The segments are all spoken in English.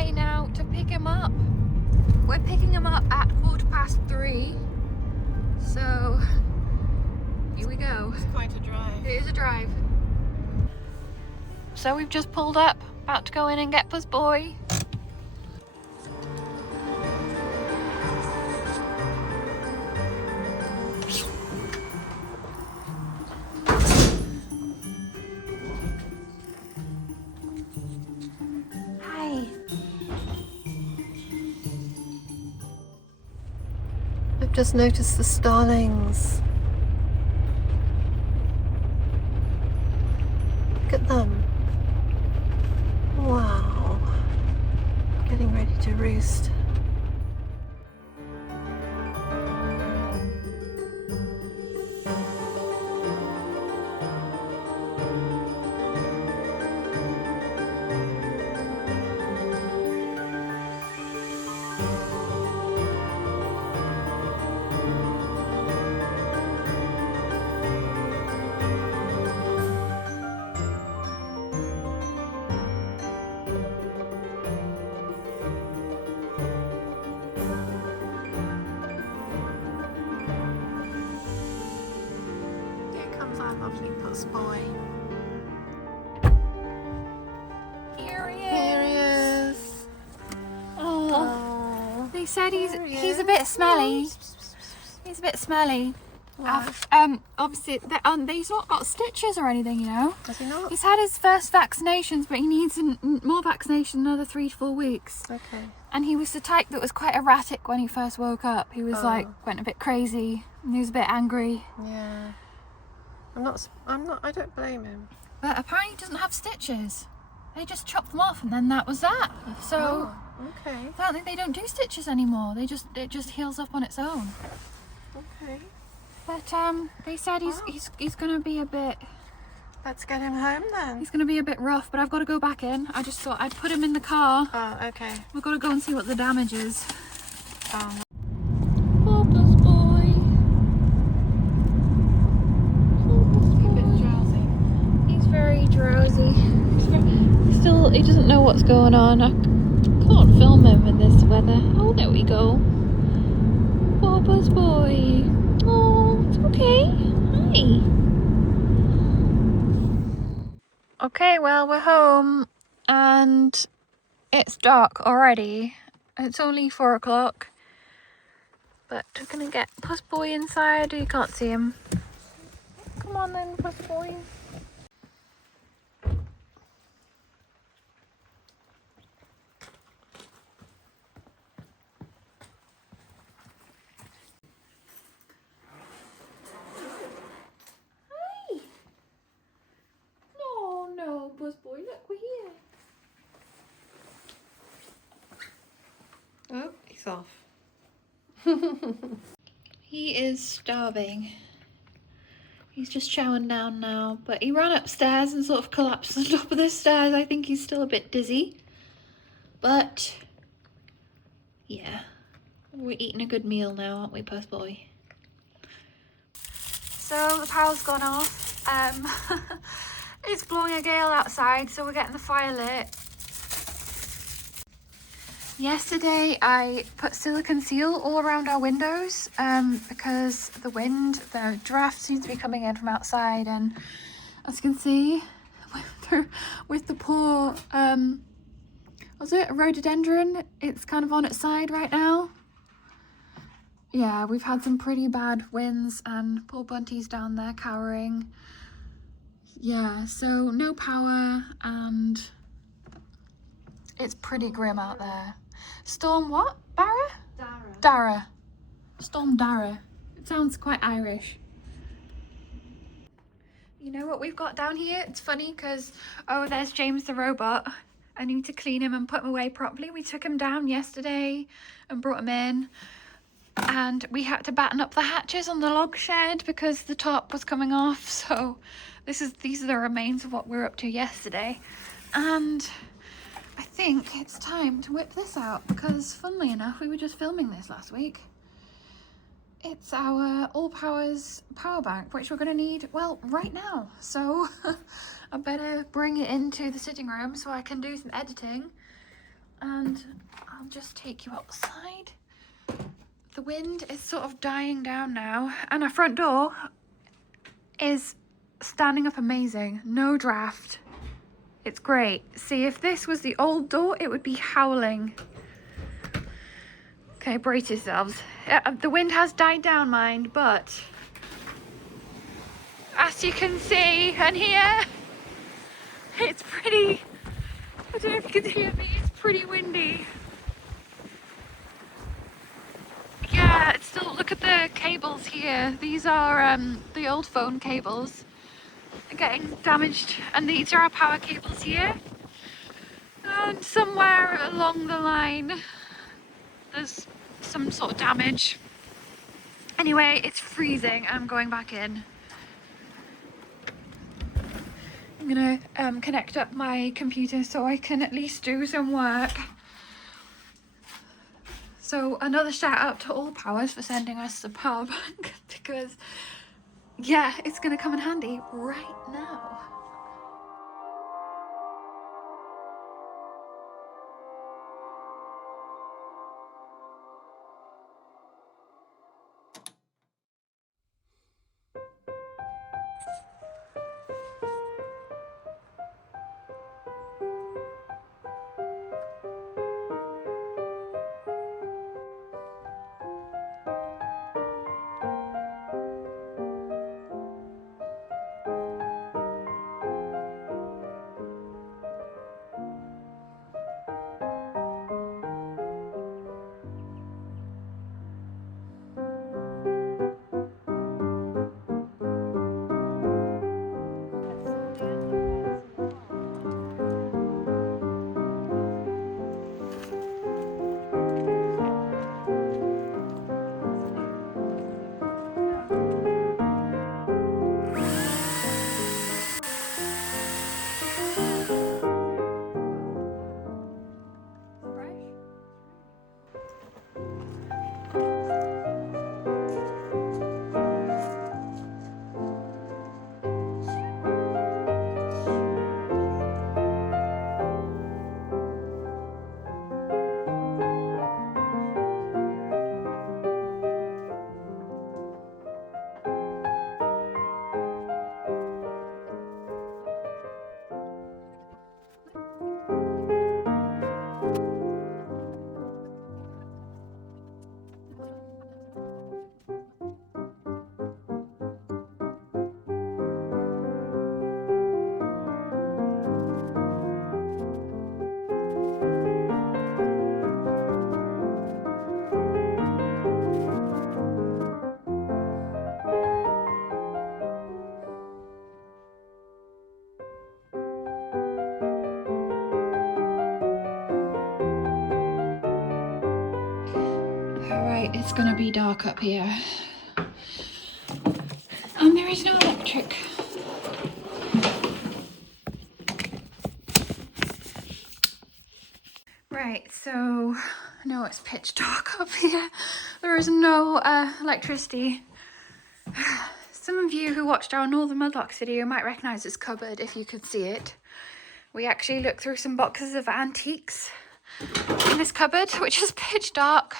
way now to pick him up. We're picking him up at 3:15. So here we go. It's quite a drive. It is a drive. So we've just pulled up, about to go in and get Puss Boy. Hi. I've just noticed the starlings. Look at them. Wow. Getting ready to roost. Our lovely Puss Boy. Here he is. Here he is. Oh. They said he's There he a is. bit smelly. He's a bit smelly. Why? Obviously, he's not got stitches or anything, you know. Does he not? He's had his first vaccinations, but he needs more vaccination, another 3 to 4 weeks. Okay. And he was the type that was quite erratic when he first woke up. He was like, went a bit crazy, and he was a bit angry. Yeah. I don't blame him. But apparently he doesn't have stitches. They just chopped them off and then that was that. So Okay. apparently they don't do stitches anymore. It just heals up on its own. Okay. But they said he's gonna be a bit Let's get him home then. he's gonna be a bit rough, but I've got to go back in. I just thought I'd put him in the car. Oh, okay. We've got to go and see what the damage is. Oh, Poor Puss Boy. he's a bit drowsy. He's very drowsy. Still, he doesn't know what's going on. I can't film him in this weather. Oh, there we go. Poor Puss Boy. Oh, it's okay. Hi. Okay, well, we're home and it's dark already. It's only 4 o'clock. But we're gonna get Puss Boy inside. You can't see him. Come on then, Puss Boy. No, Puss Boy, look, we're here. Oh, he's off. He is starving. He's just chowing down now, but he ran upstairs and sort of collapsed on top of the stairs. I think he's still a bit dizzy. But, yeah, we're eating a good meal now, aren't we, Puss Boy? So the power's gone off. It's blowing a gale outside, so we're getting the fire lit. Yesterday I put silicone seal all around our windows because the draft seems to be coming in from outside, and as you can see with the poor was it a rhododendron, it's kind of on its side right now. Yeah, we've had some pretty bad winds and poor Bunty's down there cowering. Yeah, so no power and it's pretty grim out there. Storm what? Barra? Dara. Storm Dara. It sounds quite Irish. You know what we've got down here? It's funny because, oh, there's James the robot. I need to clean him and put him away properly. We took him down yesterday and brought him in. And we had to batten up the hatches on the log shed because the top was coming off. So these are the remains of what we were up to yesterday. And I think it's time to whip this out because, funnily enough, we were just filming this last week. It's our All Powers power bank, which we're going to need, well, right now. So I better bring it into the sitting room so I can do some editing. and I'll just take you outside. The wind is sort of dying down now, and our front door is standing up amazing. No draft. It's great. See, if this was the old door, it would be howling. Okay, brace yourselves. The wind has died down, mind, but as you can see and hear, it's pretty, I don't know if you can hear me, it's pretty windy. Yeah, it's still, look at the cables here. These are the old phone cables are getting damaged, and these are our power cables here. And somewhere along the line, there's some sort of damage. Anyway, it's freezing. I'm going back in. I'm gonna connect up my computer so I can at least do some work. So another shout out to All Powers for sending us the power bank because yeah, it's gonna come in handy right now. Alright, it's gonna be dark up here. And there is no electric. Right, so no, it's pitch dark up here. There is no electricity. Some of you who watched our Northern Mudlarks video might recognise this cupboard if you could see it. We actually looked through some boxes of antiques in this cupboard, which is pitch dark.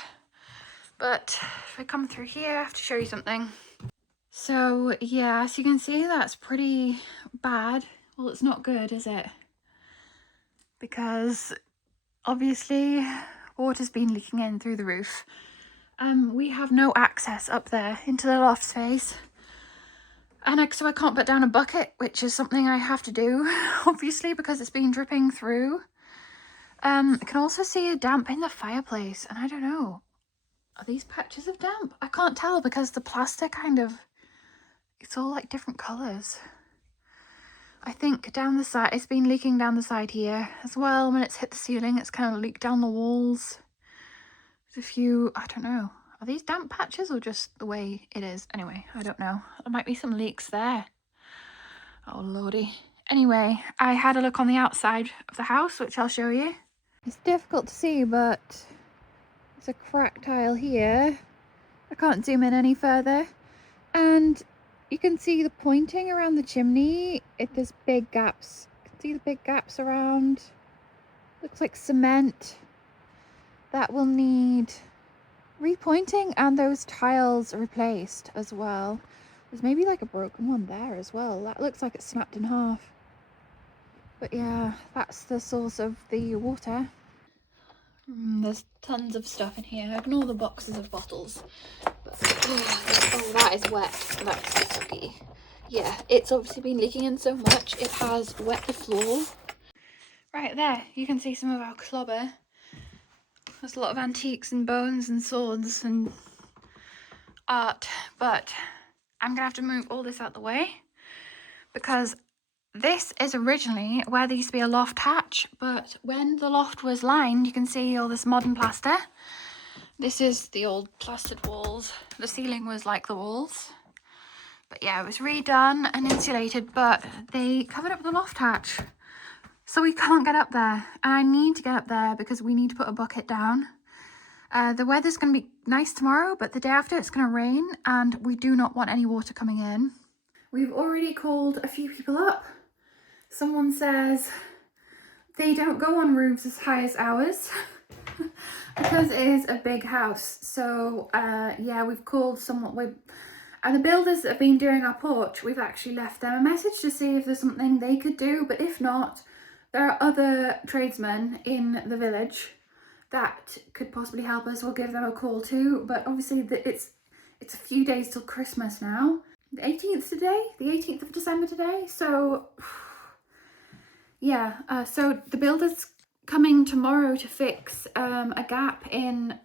But if I come through here, I have to show you something. So yeah, as you can see, that's pretty bad. Well, it's not good, is it? Because obviously water's been leaking in through the roof. We have no access up there into the loft space. And so I can't put down a bucket, which is something I have to do, obviously, because it's been dripping through. I can also see a damp in the fireplace, and I don't know. Are these patches of damp? I can't tell because the plastic it's all like different colours. I think down the side, it's been leaking down the side here as well. When it's hit the ceiling, it's kind of leaked down the walls. There's a few, I don't know. Are these damp patches or just the way it is? Anyway, I don't know. There might be some leaks there. Oh lordy. Anyway, I had a look on the outside of the house, which I'll show you. It's difficult to see, but there's a cracked tile here. I can't zoom in any further. And you can see the pointing around the chimney. There's big gaps. You can see the big gaps around. Looks like cement. that will need repointing and those tiles replaced as well. There's maybe like a broken one there as well. That looks like it's snapped in half. But yeah, that's the source of the water. There's tons of stuff in here. Ignore the boxes of bottles. But, oh, that is wet. That's sticky. Yeah, it's obviously been leaking in so much, it has wet the floor. Right there, you can see some of our clobber. There's a lot of antiques and bones and swords and art, but I'm gonna have to move all this out the way because this is originally where there used to be a loft hatch, but when the loft was lined, you can see all this modern plaster. This is the old plastered walls. The ceiling was like the walls. But yeah, it was redone and insulated, but they covered up the loft hatch. So we can't get up there. And I need to get up there because we need to put a bucket down. The weather's going to be nice tomorrow, but the day after it's going to rain and we do not want any water coming in. We've already called a few people up. Someone says they don't go on roofs as high as ours because it is a big house. So yeah, we've called someone. And the builders that have been doing our porch, we've actually left them a message to see if there's something they could do. But if not, there are other tradesmen in the village that could possibly help us. We'll give them a call too. But obviously it's a few days till Christmas now. The 18th today, the 18th of December today. So yeah, so the builder's coming tomorrow to fix a gap in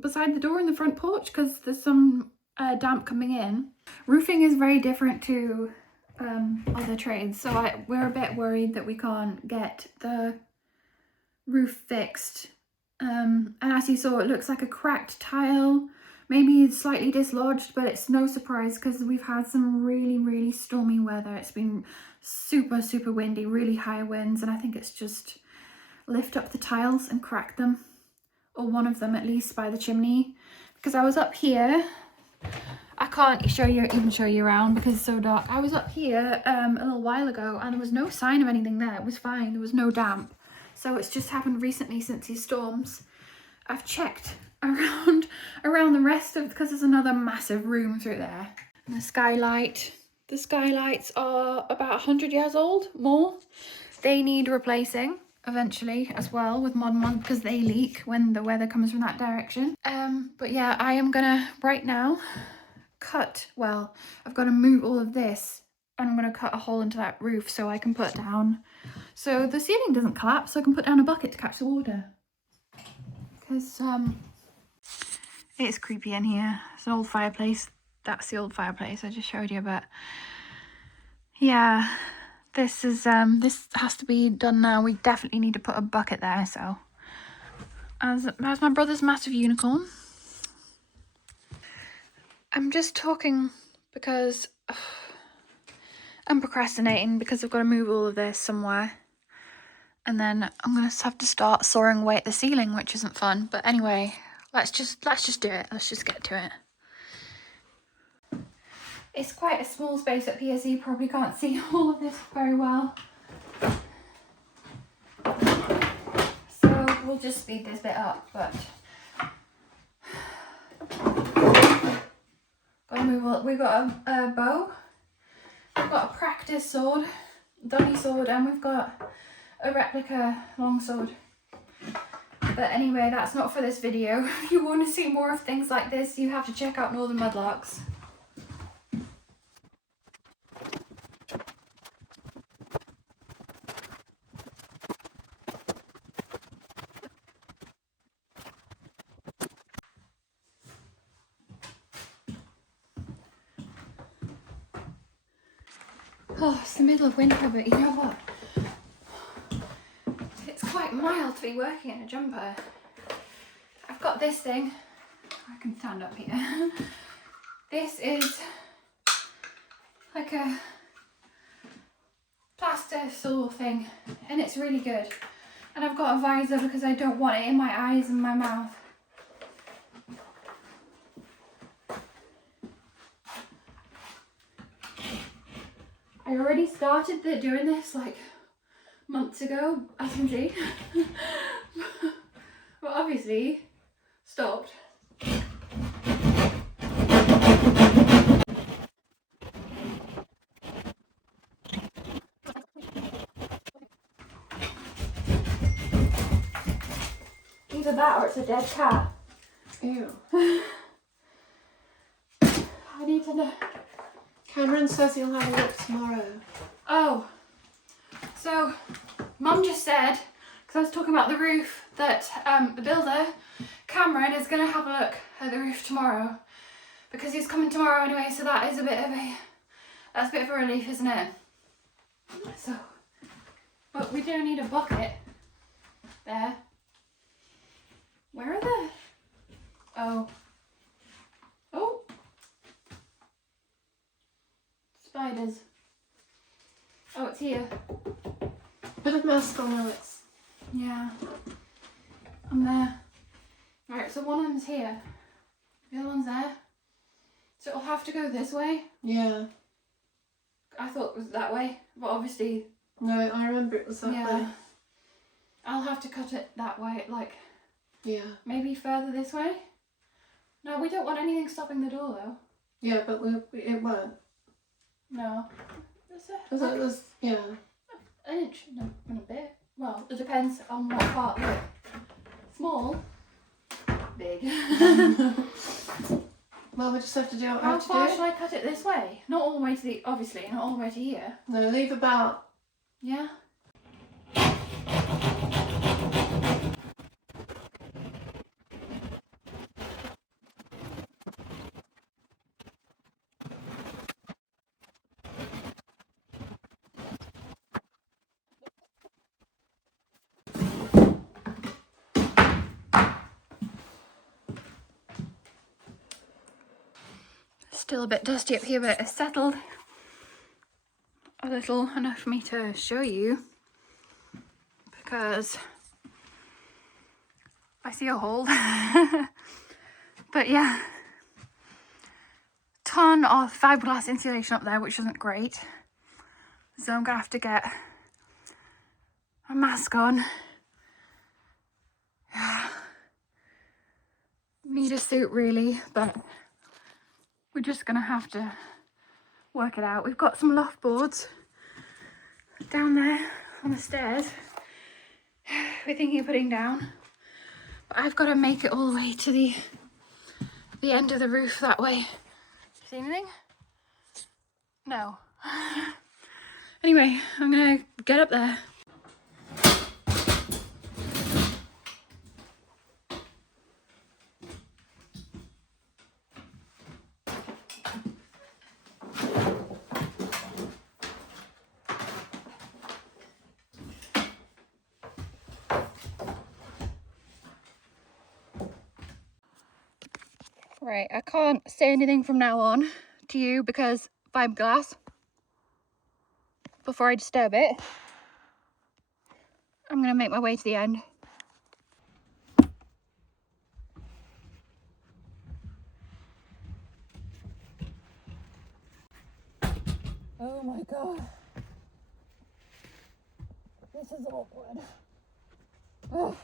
beside the door in the front porch because there's some damp coming in. Roofing is very different to other trades, so we're a bit worried that we can't get the roof fixed. And as you saw, it looks like a cracked tile, maybe slightly dislodged, but it's no surprise because we've had some really stormy weather. It's been super windy, really high winds, and I think it's just lift up the tiles and crack them, or one of them at least, by the chimney. Because I was up here, I can't even show you around because it's so dark. I was up here a little while ago and there was no sign of anything there. It was fine, there was no damp. So it's just happened recently since these storms. I've checked around the rest of, because there's another massive room through there. And the skylights are about 100 years old, more. They need replacing eventually as well with modern ones because they leak when the weather comes from that direction. But yeah, I am gonna right now I've got to move all of this and I'm going to cut a hole into that roof so I can put down, so the ceiling doesn't collapse, so I can put down a bucket to catch the water. Because it's creepy in here. It's an old fireplace. That's the old fireplace I just showed you, but yeah, this has to be done now. We definitely need to put a bucket there. So as my brother's massive unicorn. I'm just talking because I'm procrastinating because I've got to move all of this somewhere. And then I'm going to have to start sawing away at the ceiling, which isn't fun. But anyway, let's just do it. Let's just get to it. It's quite a small space up here, so you probably can't see all of this very well. So we'll just speed this bit up, but gotta move all. We've got a bow, we've got a practice sword, dummy sword, and we've got a replica longsword. But anyway, that's not for this video. If you want to see more of things like this, you have to check out Northern Mudlarks. Oh, it's the middle of winter, but you know what? It's quite mild to be working in a jumper. I've got this thing. I can stand up here. This is like a plaster saw thing, and it's really good. And I've got a visor because I don't want it in my eyes and my mouth. I already started doing this like months ago, as you can see. But obviously stopped. Either that or it's a dead cat. Ew. I need to know. Cameron says he'll have a look tomorrow. Oh, so Mum just said, because I was talking about the roof, that the builder, Cameron, is going to have a look at the roof tomorrow. Because he's coming tomorrow anyway, so that is that's a bit of a relief, isn't it? So, but we do need a bucket there. Where are the, oh, spiders. Oh, it's here. Put a mask on, Alex. Yeah, I'm there. Right, so one of them's here. The other one's there. So it'll have to go this way. Yeah. I thought it was that way, but obviously... No, I remember it was that way. I'll have to cut it that way, like... Yeah. Maybe further this way? No, we don't want anything stopping the door, though. Yeah, but it won't. No. Yeah. An inch and a bit. Well, it depends on what part. Look. Small. Big. Well, we just have to do what we How have to far do. should I cut it this way? Not all the way to the, obviously, not all the way to here. No, leave about... Yeah? Still a bit dusty up here, but it's settled a little enough for me to show you, because I see a hole. But yeah, ton of fiberglass insulation up there, which isn't great, so I'm gonna have to get a mask on. Need a suit really, but we're just gonna have to work it out. We've got some loft boards down there on the stairs we're thinking of putting down, but I've got to make it all the way to the end of the roof that way. See anything? No. Anyway, I'm gonna get up there. Right, I can't say anything from now on to you because fiberglass. Before I disturb it, I'm gonna make my way to the end. Oh my god. This is awkward. Oh.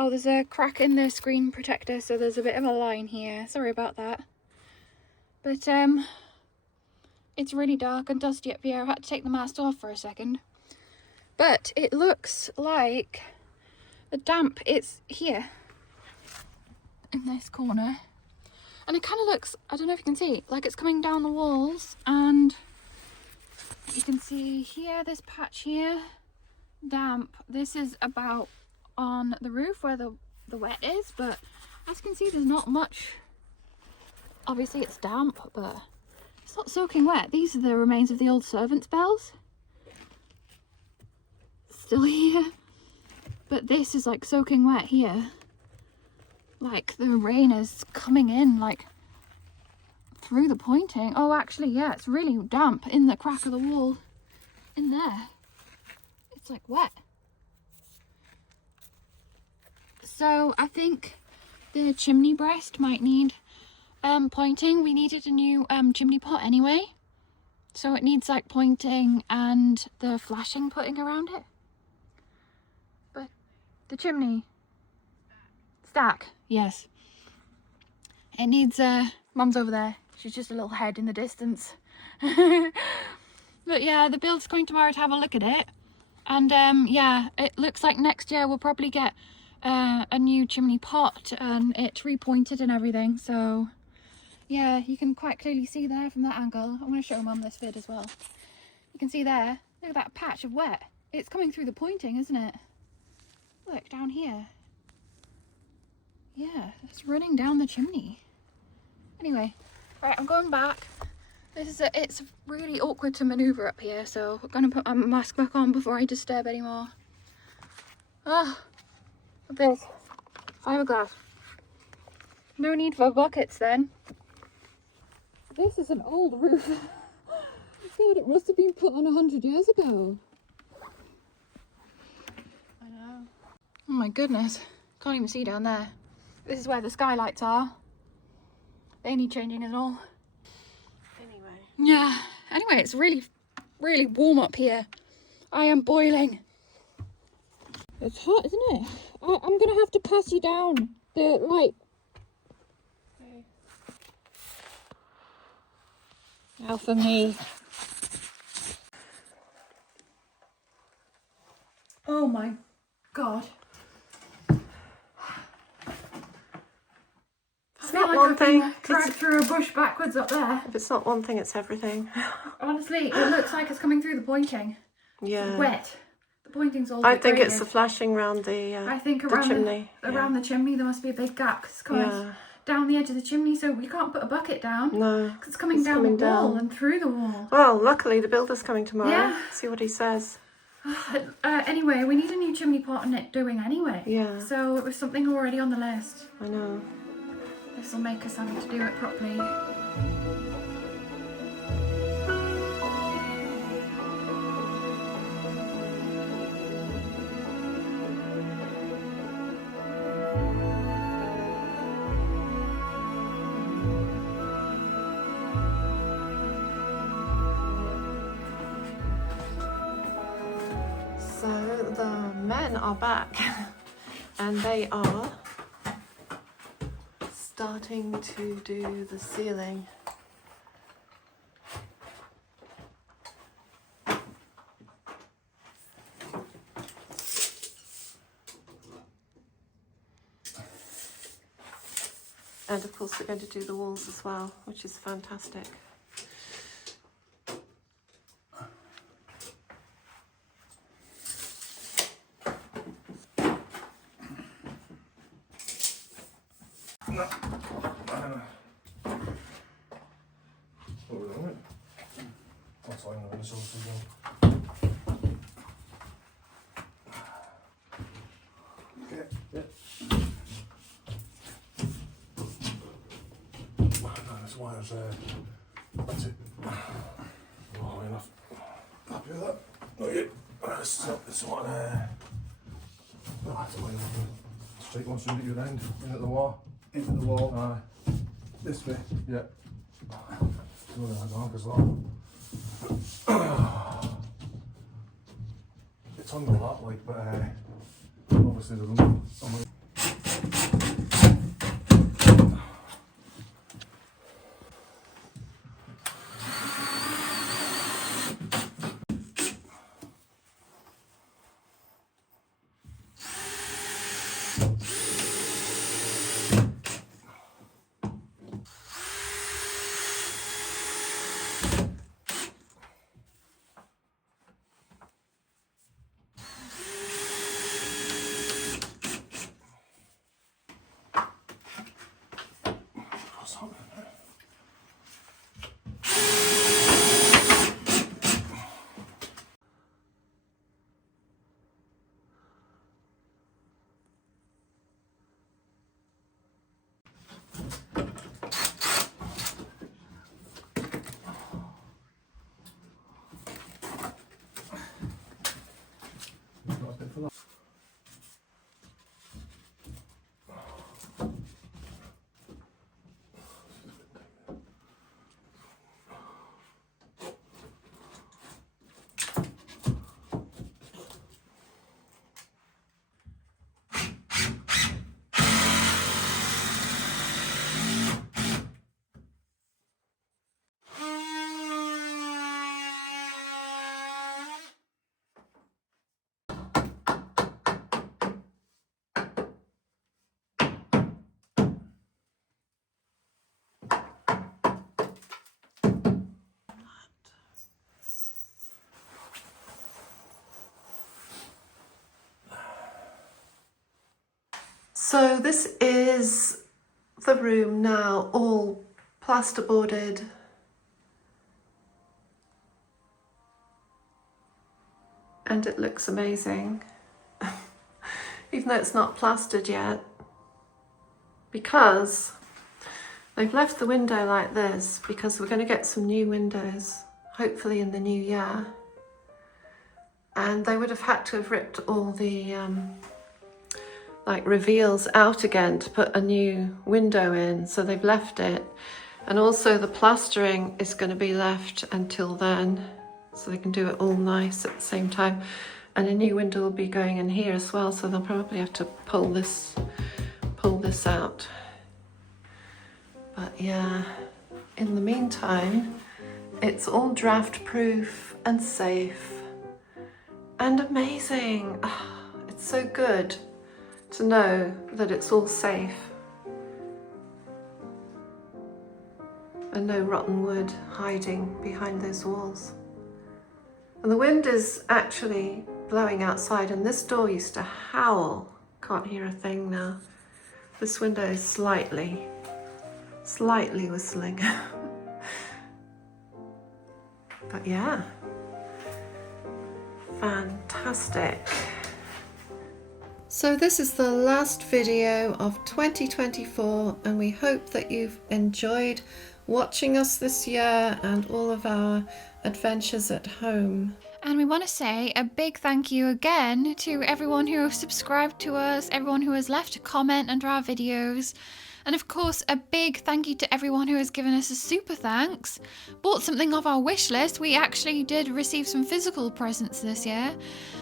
Oh, there's a crack in the screen protector, so there's a bit of a line here. Sorry about that. But it's really dark and dusty up here. I had to take the mask off for a second. But it looks like the damp is here in this corner. And it kind of looks, I don't know if you can see, like it's coming down the walls, and you can see here, this patch here, damp. This is about on the roof where the wet is, but as you can see, there's not much. Obviously it's damp, but It's not soaking wet. These are the remains of the old servants' bells. Still here. But this is like soaking wet here. Like the rain is coming in like through the pointing. Oh, actually, yeah, it's really damp in the crack of the wall. In there. It's like wet. So I think the chimney breast might need pointing. We needed a new chimney pot anyway. So it needs like pointing and the flashing putting around it. But the chimney stack, yes. It needs Mum's over there. She's just a little head in the distance. But yeah, the build's going tomorrow to have a look at it. And yeah, it looks like next year we'll probably get a new chimney pot and it repointed and everything. So yeah, you can quite clearly see there from that angle. I'm going to show Mum this vid as well. You can see there, look at that patch of wet. It's coming through the pointing, isn't it? Look, down here. Yeah, it's running down the chimney. Anyway, right, I'm going back. It's really awkward to manoeuvre up here, so I'm going to put my mask back on before I disturb anymore. Ah, this fiberglass. No need for buckets then. This is an old roof. God, it must have been put on 100 years ago. I know. Oh my goodness. Can't even see down there. This is where the skylights are. They need changing as well. Anyway. Yeah. Anyway, it's really, really warm up here. I am boiling. It's hot, isn't it? I'm going to have to pass you down the light. Now for me. Oh my God. It's not one thing. Dragged through a bush backwards up there. If it's not one thing, it's everything. Honestly, it looks like it's coming through the pointing. Yeah. It's wet. The pointing's all I think degraded. it's the flashing around the I think the around chimney. around the chimney there must be a big gap because it's coming down the edge of the chimney, so we can't put a bucket down. No. Because it's coming down the wall and through the wall. Well, luckily the builder's coming tomorrow. Yeah. See what he says. Anyway, we need a new chimney pot and it doing anyway. Yeah. So it was something already on the list. I know. This will make us having to do it properly. So the men are back and they are starting to do the ceiling. And of course they're going to do the walls as well, which is fantastic. Why I was that's it. Oh, enough. Happy with that? Not yet. It's what oh, I have to line up straight one straight at your end, in at the wall. Into the wall? Aye. This way? Yeah. So that long as well. It's on the lot, like, but obviously the room. for that. So this is the room now, all plasterboarded. And it looks amazing, even though it's not plastered yet, because they've left the window like this because we're going to get some new windows, hopefully in the new year. And they would have had to have ripped all the like reveals out again to put a new window in, so they've left it. And also the plastering is going to be left until then, so they can do it all nice at the same time. And a new window will be going in here as well, so they'll probably have to pull this out. But yeah, in the meantime, it's all draft proof and safe and amazing. Oh, it's so good to know that it's all safe and no rotten wood hiding behind those walls. And the wind is actually blowing outside, and this door used to howl. Can't hear a thing now. This window is slightly whistling. But yeah, fantastic. So this is the last video of 2024, and we hope that you've enjoyed watching us this year and all of our adventures at home. And we want to say a big thank you again to everyone who has subscribed to us, everyone who has left a comment under our videos, and of course a big thank you to everyone who has given us a super thanks, bought something off our wish list. We actually did receive some physical presents this year,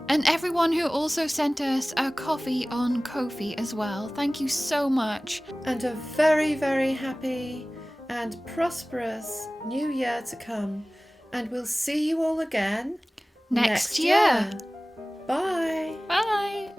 and everyone who also sent us a coffee on Ko-fi as well. Thank you so much. And a very, very happy and prosperous new year to come. And we'll see you all again Next year. Bye. Bye.